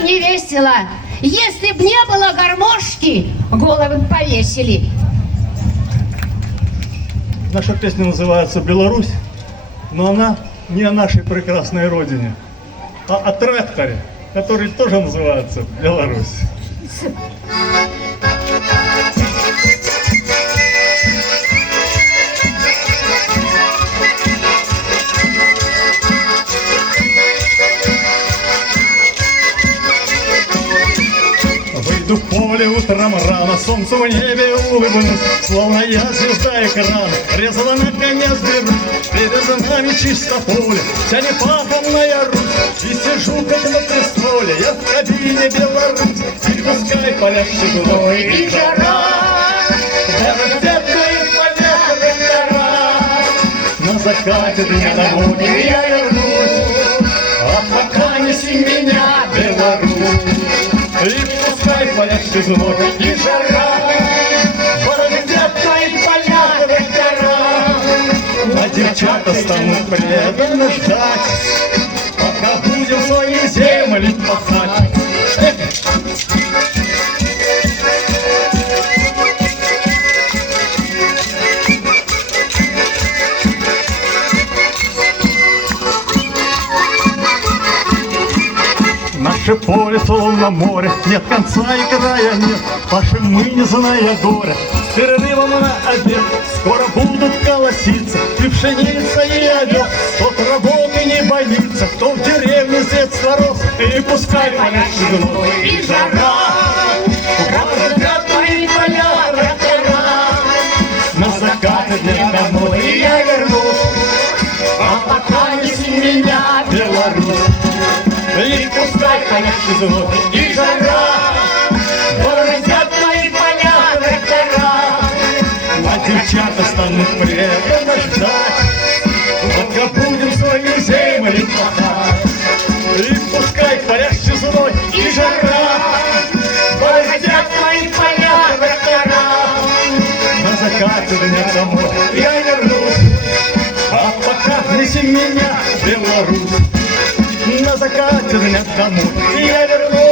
так не весело. Если б не было гармошки, головы бы повесили. Наша песня называется «Беларусь», но она не о нашей прекрасной родине, а о тракторе, который тоже называется «Беларусь». Выйду в поле утром рано, солнцу в небе улыбнусь, словно я звезда экрана, резала на коня сберу. Перед нами чисто поле, вся непаханная Русь, и сижу как на престоле, я в кабине Беларусь, и пускай палящий гной и жара, даже детка и поля трактора. На закате дня домой я вернусь, а пока неси меня, Беларусь. И пускай палящий зной и жара, бородятка и поля трактора. А девчата станут преданно ждать, пока будем свои земли пахать. Наше поле словно море, нет конца и края нет, Паши мы, не зная горя, с перерывом на обед. Скоро будут колоситься и пшеница, и овес. Тот работы не боится, кто в деревне с детства рос. И пускай палящий гной и жара, городят мои поля трактора. На закате дня домой я вернусь, а пока неси меня, Беларусь. И пускай палящий зной и жара, бородят мои поля трактора. А девчата станут преданно ждать, пока будем свои земли пахать. И пускай палящий зной и жара, бородят мои поля трактора. На закате дня домой я вернусь, а пока неси меня, Беларусь. На закате дня домой я вернусь.